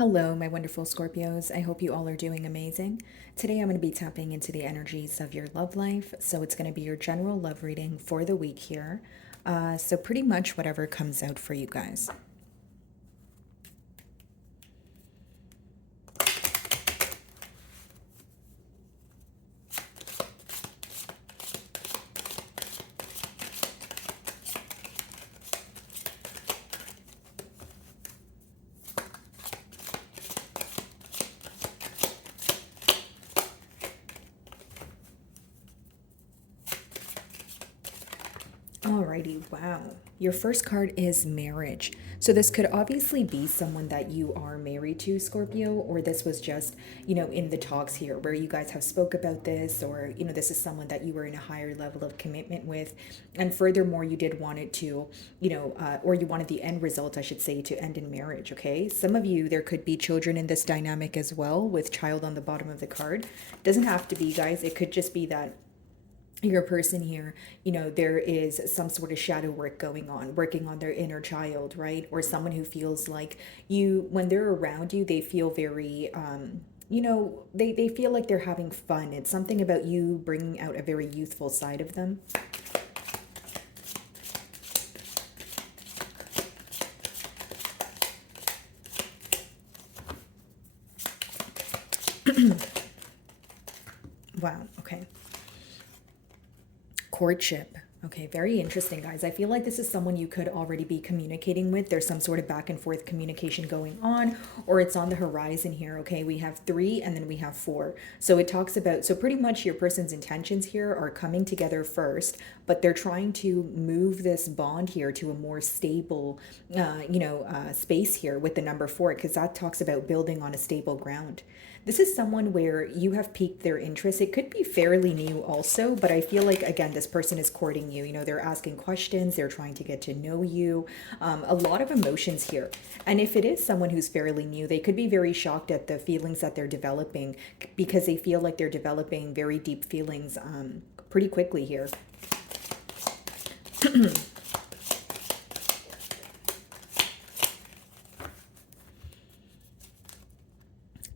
Hello, my wonderful Scorpios. I hope you all are doing amazing. Today, I'm going to be tapping into the energies of your love life. So, it's going to be your general love reading for the week here. So, pretty much whatever comes out for you guys. Alrighty, wow. Your first card is marriage. So this could obviously be someone that you are married to, Scorpio, or this was just, in the talks here where you guys have spoke about this, or, this is someone that you were in a higher level of commitment with. And furthermore, you did want it to, or you wanted the end result, I should say, to end in marriage, okay? Some of you, there could be children in this dynamic as well, with child on the bottom of the card. Doesn't have to be, guys. It could just be that your person here, there is some sort of shadow work going on, working on their inner child, right? Or someone who feels like when they're around you, they feel very, they feel like they're having fun. It's something about you bringing out a very youthful side of them. Wow, okay. Courtship. Okay, very interesting, guys. I feel like this is someone you could already be communicating with. There's some sort of back and forth communication going on, or it's on the horizon here. Okay, we have 3 and then we have 4. So it talks about, so pretty much your person's intentions here are coming together first, but they're trying to move this bond here to a more stable, space here with the number 4, because that talks about building on a stable ground. This is someone where you have piqued their interest. It could be fairly new also, but I feel like, again, this person is courting you. They're asking questions, they're trying to get to know you. A lot of emotions here. And if it is someone who's fairly new, they could be very shocked at the feelings that they're developing because they feel like they're developing very deep feelings pretty quickly here.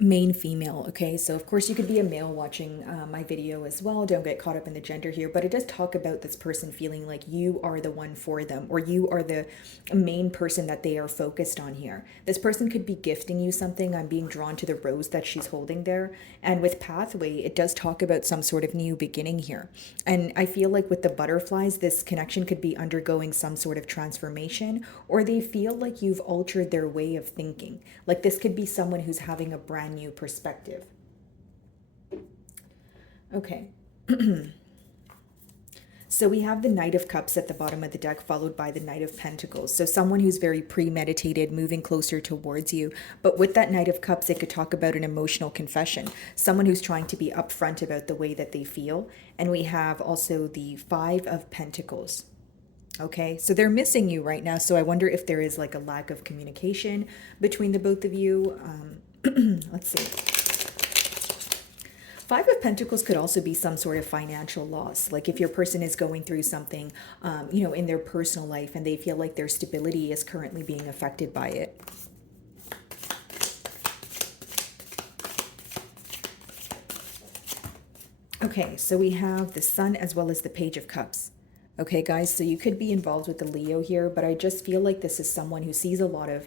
Main female. Okay, so of course you could be a male watching my video as well. Don't get caught up in the gender here, but it does talk about this person feeling like you are the one for them, or you are the main person that they are focused on here. This person could be gifting you something. I'm being drawn to the rose that she's holding there, and with pathway it does talk about some sort of new beginning here. And I feel like with the butterflies, this connection could be undergoing some sort of transformation, or they feel like you've altered their way of thinking. Like this could be someone who's having a brand new perspective. Okay. So we have the Knight of Cups at the bottom of the deck, followed by the Knight of Pentacles. So someone who's very premeditated, moving closer towards you. But with that Knight of Cups, it could talk about an emotional confession. Someone who's trying to be upfront about the way that they feel. And we have also the Five of Pentacles. Okay, so they're missing you right now. So I wonder if there is like a lack of communication between the both of you. Let's see. Five of Pentacles could also be some sort of financial loss. Like if your person is going through something, in their personal life and they feel like their stability is currently being affected by it. Okay, so we have the Sun as well as the Page of Cups. Okay, guys, so you could be involved with the Leo here, but I just feel like this is someone who sees a lot of,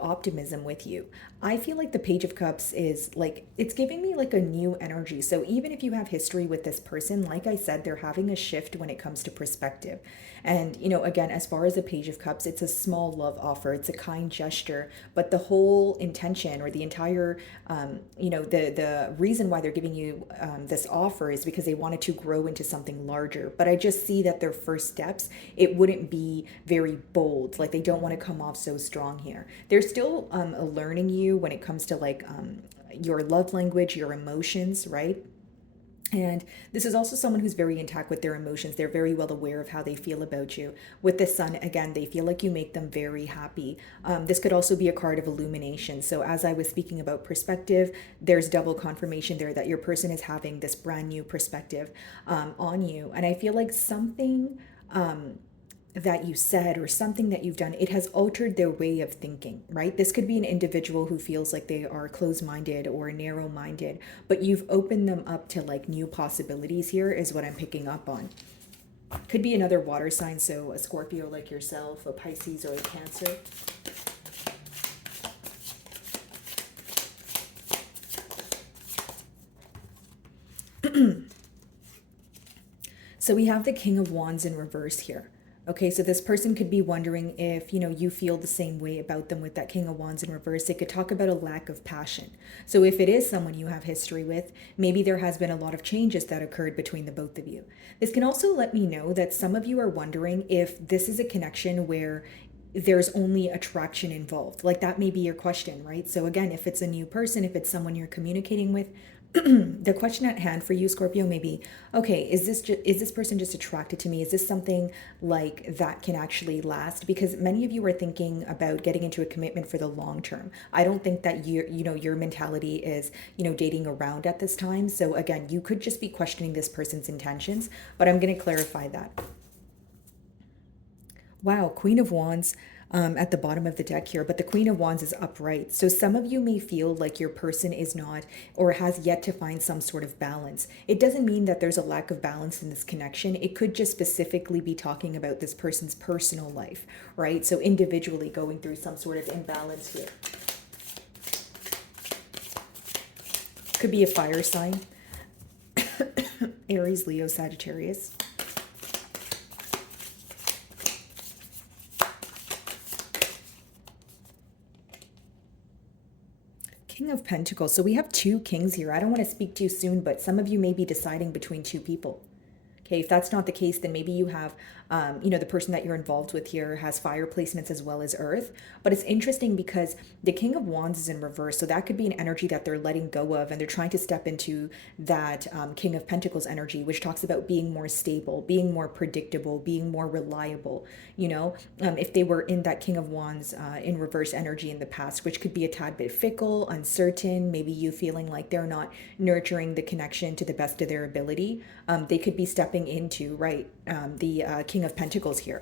optimism with you. I feel like the Page of Cups is like, it's giving me like a new energy. So even if you have history with this person, like I said, they're having a shift when it comes to perspective. And, again, as far as the Page of Cups, it's a small love offer, it's a kind gesture, but the whole intention or the entire, the reason why they're giving you this offer is because they wanted to grow into something larger. But I just see that their first steps, it wouldn't be very bold. Like they don't want to come off so strong here. They're still learning you when it comes to like your love language, your emotions, right? And this is also someone who's very intact with their emotions. They're very well aware of how they feel about you. With the Sun, again, they feel like you make them very happy. This could also be a card of illumination. So as I was speaking about perspective, there's double confirmation there that your person is having this brand new perspective on you. And I feel like something that you said or something that you've done, it has altered their way of thinking, right? This could be an individual who feels like they are closed minded or narrow minded, but you've opened them up to like new possibilities here, is what I'm picking up on. Could be another water sign, so a Scorpio like yourself, a Pisces, or a Cancer. So we have the King of Wands in reverse here. Okay, so this person could be wondering if, you feel the same way about them with that King of Wands in reverse. They could talk about a lack of passion. So if it is someone you have history with, maybe there has been a lot of changes that occurred between the both of you. This can also let me know that some of you are wondering if this is a connection where there's only attraction involved. Like that may be your question, right? So again, if it's a new person, if it's someone you're communicating with, the question at hand for you, Scorpio, may be, okay, is this person just attracted to me? Is this something like that can actually last? Because many of you are thinking about getting into a commitment for the long term. I don't think that your mentality is, dating around at this time. So again, you could just be questioning this person's intentions, but I'm going to clarify that. Wow, Queen of Wands at the bottom of the deck here, but the Queen of Wands is upright. So some of you may feel like your person is not or has yet to find some sort of balance. It doesn't mean that there's a lack of balance in this connection. It could just specifically be talking about this person's personal life, right? So individually going through some sort of imbalance here. Could be a fire sign. Aries, Leo, Sagittarius. King of Pentacles. So we have two kings here. I don't want to speak too soon, but some of you may be deciding between two people. Okay, if that's not the case, then maybe you have, the person that you're involved with here has fire placements as well as earth. But it's interesting because the King of Wands is in reverse. So that could be an energy that they're letting go of, and they're trying to step into that King of Pentacles energy, which talks about being more stable, being more predictable, being more reliable. If they were in that King of Wands in reverse energy in the past, which could be a tad bit fickle, uncertain, maybe you feeling like they're not nurturing the connection to the best of their ability, they could be stepping into, right, the King of Pentacles here.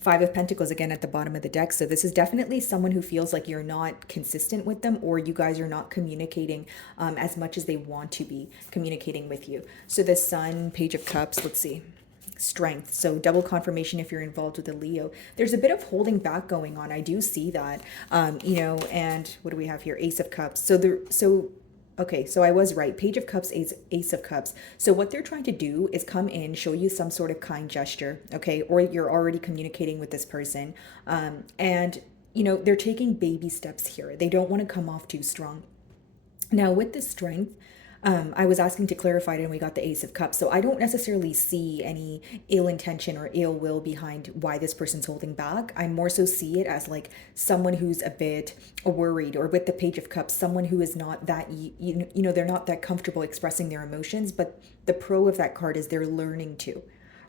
Five of Pentacles again at the bottom of the deck. So this is definitely someone who feels like you're not consistent with them, or you guys are not communicating as much as they want to be communicating with you. So the Sun, Page of Cups, let's see. Strength. So double confirmation if you're involved with a Leo. There's a bit of holding back going on. I do see that. And what do we have here? Ace of Cups. Okay, so I was right. Page of Cups, Ace of Cups. So what they're trying to do is come in, show you some sort of kind gesture, okay? Or you're already communicating with this person. They're taking baby steps here. They don't want to come off too strong. Now, with the strength, I was asking to clarify it and we got the Ace of Cups. So I don't necessarily see any ill intention or ill will behind why this person's holding back. I more so see it as like someone who's a bit worried, or with the Page of Cups, someone who is not that, they're not that comfortable expressing their emotions, but the pro of that card is they're learning to.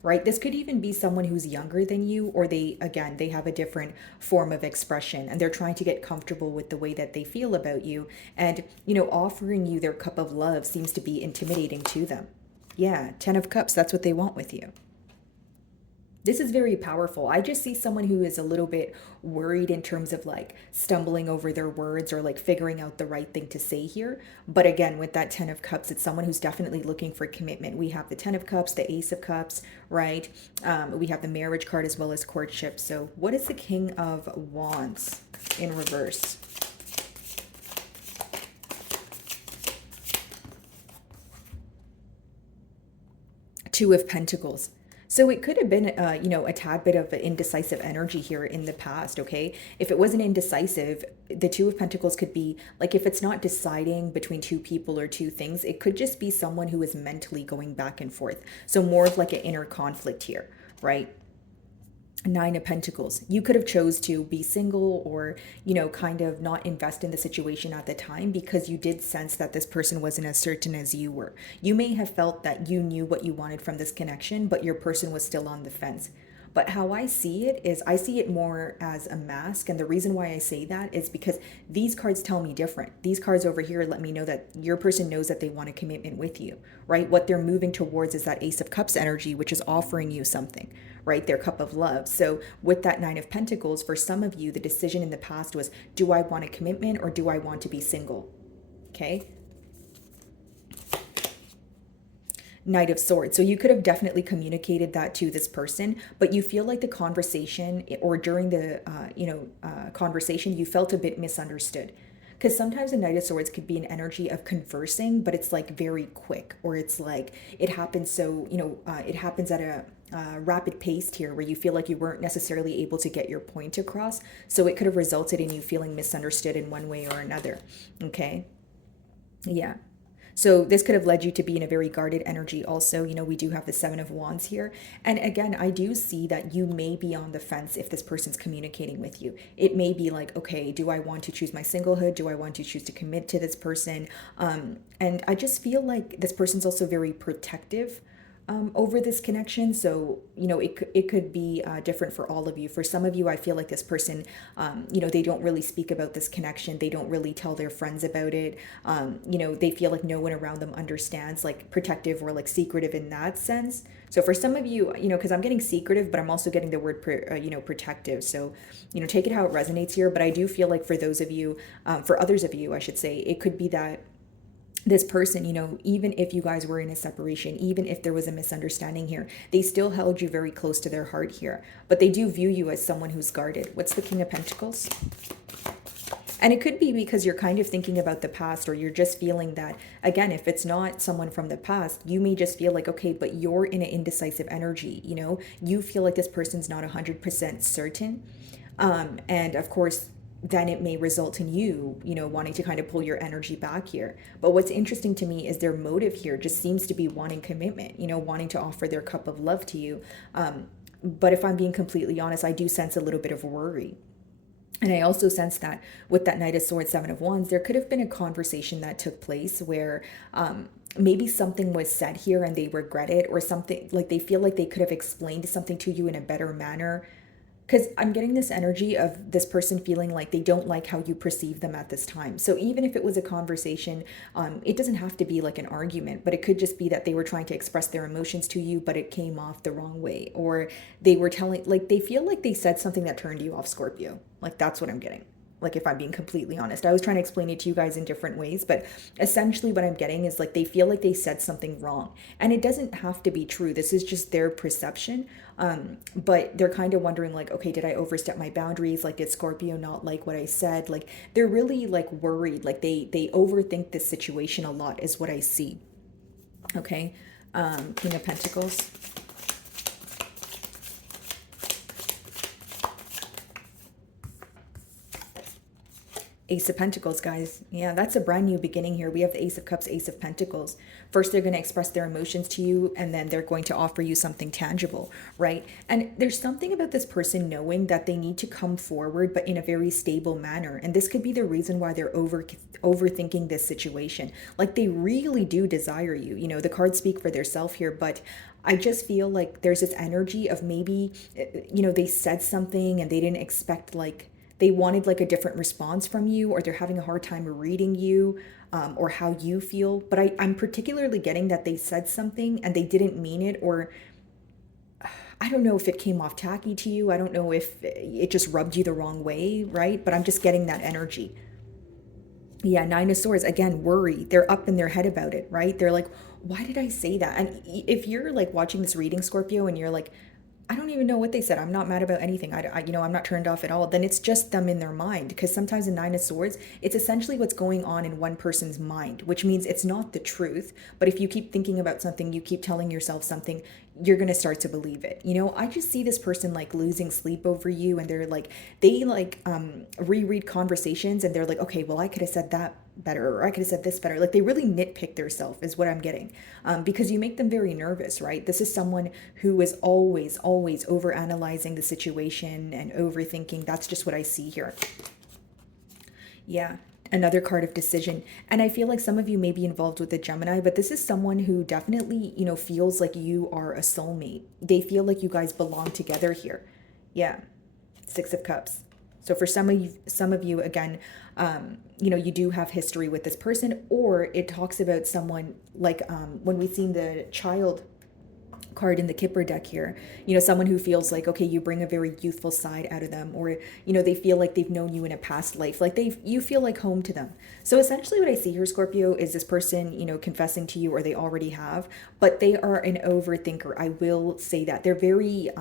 Right? This could even be someone who's younger than you, or they have a different form of expression and they're trying to get comfortable with the way that they feel about you. And, offering you their cup of love seems to be intimidating to them. Yeah, 10 of Cups, that's what they want with you. This is very powerful. I just see someone who is a little bit worried in terms of like stumbling over their words or like figuring out the right thing to say here. But again, with that 10 of Cups, it's someone who's definitely looking for commitment. We have the 10 of Cups, the Ace of Cups, right? We have the marriage card as well as courtship. So what is the King of Wands in reverse? Two of Pentacles. So it could have been, a tad bit of an indecisive energy here in the past, okay? If it wasn't indecisive, the Two of Pentacles could be, like, if it's not deciding between two people or two things, it could just be someone who is mentally going back and forth. So more of like an inner conflict here, right? Nine of Pentacles. You could have chose to be single or, kind of not invest in the situation at the time because you did sense that this person wasn't as certain as you were. You may have felt that you knew what you wanted from this connection, but your person was still on the fence. But how I see it is I see it more as a mask. And the reason why I say that is because these cards tell me different. These cards over here let me know that your person knows that they want a commitment with you, right? What they're moving towards is that Ace of Cups energy, which is offering you something, right? Their cup of love. So with that Nine of Pentacles, for some of you, the decision in the past was, do I want a commitment or do I want to be single? Okay. Knight of Swords. So you could have definitely communicated that to this person, but you feel like the conversation or during the, conversation, you felt a bit misunderstood. Because sometimes a Knight of Swords could be an energy of conversing, but it's like very quick, or it's like it happens so, it happens at a rapid pace here where you feel like you weren't necessarily able to get your point across. So it could have resulted in you feeling misunderstood in one way or another. Okay. Yeah. So this could have led you to be in a very guarded energy also. We do have the Seven of Wands here. And again, I do see that you may be on the fence if this person's communicating with you. It may be like, okay, do I want to choose my singlehood? Do I want to choose to commit to this person? And I just feel like this person's also very protective over this connection. So, it could be different for all of you. For some of you, I feel like this person, they don't really speak about this connection. They don't really tell their friends about it. They feel like no one around them understands, like protective or like secretive in that sense. So for some of you, because I'm getting secretive, but I'm also getting the word, protective. So, take it how it resonates here. But I do feel like for those of you, for others of you, I should say, it could be that this person, even if you guys were in a separation, even if there was a misunderstanding here, they still held you very close to their heart here. But they do view you as someone who's guarded. What's the King of Pentacles? And it could be because you're kind of thinking about the past, or you're just feeling that, again, if it's not someone from the past, you may just feel like, okay, but you're in an indecisive energy, you feel like this person's not 100% certain. And of course, then it may result in you, wanting to kind of pull your energy back here. But what's interesting to me is their motive here just seems to be wanting commitment, wanting to offer their cup of love to you. But if I'm being completely honest, I do sense a little bit of worry. And I also sense that with that Knight of Swords, Seven of Wands, there could have been a conversation that took place where maybe something was said here and they regret it, or something like they feel like they could have explained something to you in a better manner. Because I'm getting this energy of this person feeling like they don't like how you perceive them at this time. So even if it was a conversation, it doesn't have to be like an argument, but it could just be that they were trying to express their emotions to you, but it came off the wrong way. Or they were telling, like, they feel like they said something that turned you off, Scorpio. Like, that's what I'm getting. Like, if I'm being completely honest, I was trying to explain it to you guys in different ways, but essentially what I'm getting is like they feel like they said something wrong, and it doesn't have to be true. This is just their perception. But they're kind of wondering like, okay, did I overstep my boundaries? Like, did Scorpio not like what I said? Like, they're really like worried. Like they overthink this situation a lot is what I see. Okay. King of Pentacles. Ace of Pentacles, guys. Yeah, that's a brand new beginning here. We have the Ace of Cups, Ace of Pentacles. First, they're going to express their emotions to you, and then they're going to offer you something tangible, right? And there's something about this person knowing that they need to come forward, but in a very stable manner. And this could be the reason why they're overthinking this situation. Like, they really do desire you. The cards speak for their self here, but I just feel like there's this energy of maybe, they said something and they didn't expect, like, they wanted like a different response from you, or they're having a hard time reading you, or how you feel. But I'm particularly getting that they said something and they didn't mean it, or I don't know if it came off tacky to you. I don't know if it just rubbed you the wrong way, right? But I'm just getting that energy. Yeah, Nine of Swords, again, worry. They're up in their head about it, right? They're like, why did I say that? And if you're like watching this reading, Scorpio, and you're like, I don't even know what they said. I'm not mad about anything. I'm not turned off at all. Then it's just them in their mind. Because sometimes in Nine of Swords, it's essentially what's going on in one person's mind, which means it's not the truth. But if you keep thinking about something, you keep telling yourself something, you're going to start to believe it. I just see this person like losing sleep over you, and they reread conversations, and they're like, okay, well, I could have said that better, or I could have said this better. Like, they really nitpick their self is what I'm getting, because you make them very nervous, right? This is someone who is always over analyzing the situation and overthinking. That's just what I see here. Yeah. Another card of decision. And I feel like some of you may be involved with a Gemini, but this is someone who definitely, feels like you are a soulmate. They feel like you guys belong together here. Yeah. Six of Cups. So for some of you again, you do have history with this person, or it talks about someone like when we've seen the child card in the Kipper deck here, someone who feels like, okay, you bring a very youthful side out of them, or, they feel like they've known you in a past life, like you feel like home to them. So essentially what I see here, Scorpio, is this person, confessing to you, or they already have, but they are an overthinker. I will say that they're very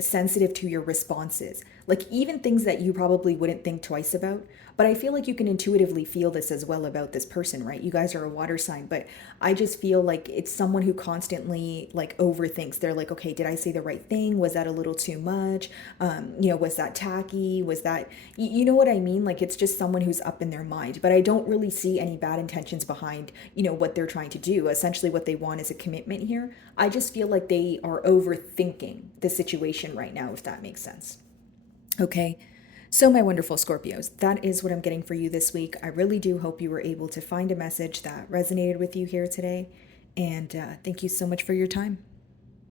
sensitive to your responses, like even things that you probably wouldn't think twice about. But I feel like you can intuitively feel this as well about this person, right? You guys are a water sign, but I just feel like it's someone who constantly like overthinks. They're like, okay, did I say the right thing? Was that a little too much? Was that tacky? Was that, you know what I mean? Like it's just someone who's up in their mind, but I don't really see any bad intentions behind, what they're trying to do. Essentially what they want is a commitment here. I just feel like they are overthinking the situation right now, if that makes sense. Okay. So, my wonderful Scorpios, that is what I'm getting for you this week. I really do hope you were able to find a message that resonated with you here today. And thank you so much for your time.